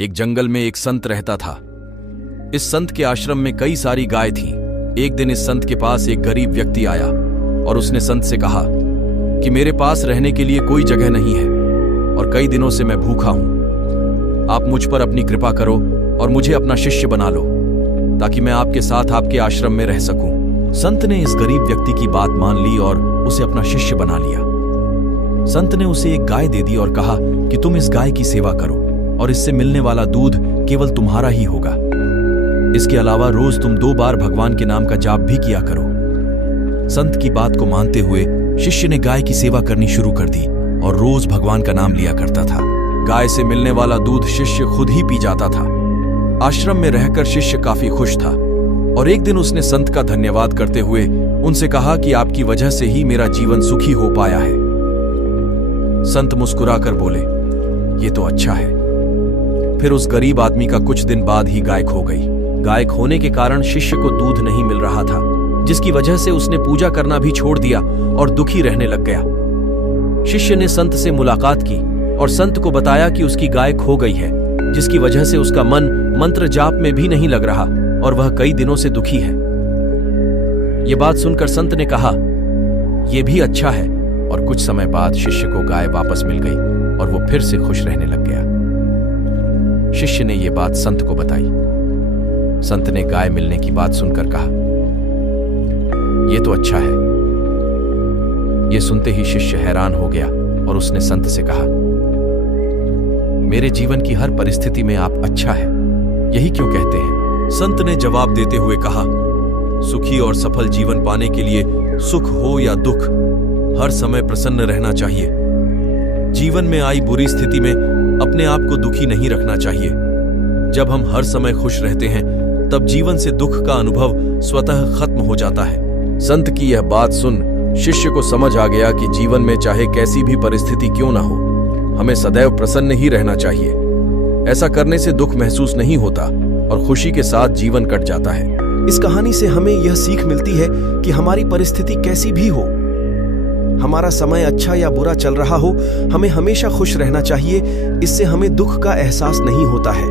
एक जंगल में एक संत रहता था। इस संत के आश्रम में कई सारी गाय थीं। एक दिन इस संत के पास एक गरीब व्यक्ति आया और उसने संत से कहा कि मेरे पास रहने के लिए कोई जगह नहीं है और कई दिनों से मैं भूखा हूं। आप मुझ पर अपनी कृपा करो और मुझे अपना शिष्य बना लो ताकि मैं आपके साथ आपके आश्रम में रह सकूं। संत ने इस गरीब व्यक्ति की बात मान ली और उसे अपना शिष्य बना लिया। संत ने उसे एक गाय दे दी और कहा कि तुम इस गाय की सेवा करो और इससे मिलने वाला दूध केवल तुम्हारा ही होगा। इसके अलावा रोज तुम 2 बार भगवान के नाम का जाप भी किया करो। संत की बात को मानते हुए शिष्य ने गाय की सेवा करनी शुरू कर दी और रोज भगवान का नाम लिया करता था। गाय से मिलने वाला दूध शिष्य खुद ही पी जाता था। आश्रम में रहकर शिष्य काफी खुश था और एक दिन उसने संत का धन्यवाद करते हुए उनसे कहा कि आपकी वजह से ही मेरा जीवन सुखी हो पाया है। संत मुस्कुराकर बोले, ये तो अच्छा है। फिर उस गरीब आदमी का कुछ दिन बाद ही गाय खो गई। गाय खोने के कारण शिष्य को दूध नहीं मिल रहा था, जिसकी वजह से उसने पूजा करना भी छोड़ दिया और दुखी रहने लग गया। शिष्य ने संत से मुलाकात की और संत को बताया कि उसकी गाय खो गई है, जिसकी वजह से उसका मन मंत्र जाप में भी नहीं लग रहा और वह कई दिनों से दुखी है। यह बात सुनकर संत ने कहा, यह भी अच्छा है। और कुछ समय बाद शिष्य को गाय वापस मिल गई और वो फिर से खुश रहने लग गया। शिष्य ने यह बात संत को बताई। संत ने गाय मिलने की बात सुनकर कहा, यह तो अच्छा है। यह सुनते ही शिष्य हैरान हो गया और उसने संत से कहा, मेरे जीवन की हर परिस्थिति में आप अच्छा है, यही क्यों कहते हैं? संत ने जवाब देते हुए कहा, सुखी और सफल जीवन पाने के लिए सुख हो या दुख, हर समय प्रसन्न रहना चाहिए। जीवन में आई बुरी स्थिति में अपने आप को दुखी नहीं रखना चाहिए। जब हम हर समय खुश रहते हैं तब जीवन से दुख का अनुभव स्वतः खत्म हो जाता है। संत की यह बात सुन शिष्य को समझ आ गया कि जीवन में चाहे कैसी भी परिस्थिति क्यों ना हो, हमें सदैव प्रसन्न ही रहना चाहिए। ऐसा करने से दुख महसूस नहीं होता और खुशी के साथ जीवन कट जाता है। इस कहानी से हमें यह सीख मिलती है कि हमारी परिस्थिति कैसी भी हो, हमारा समय अच्छा या बुरा चल रहा हो, हमें हमेशा खुश रहना चाहिए। इससे हमें दुख का एहसास नहीं होता है।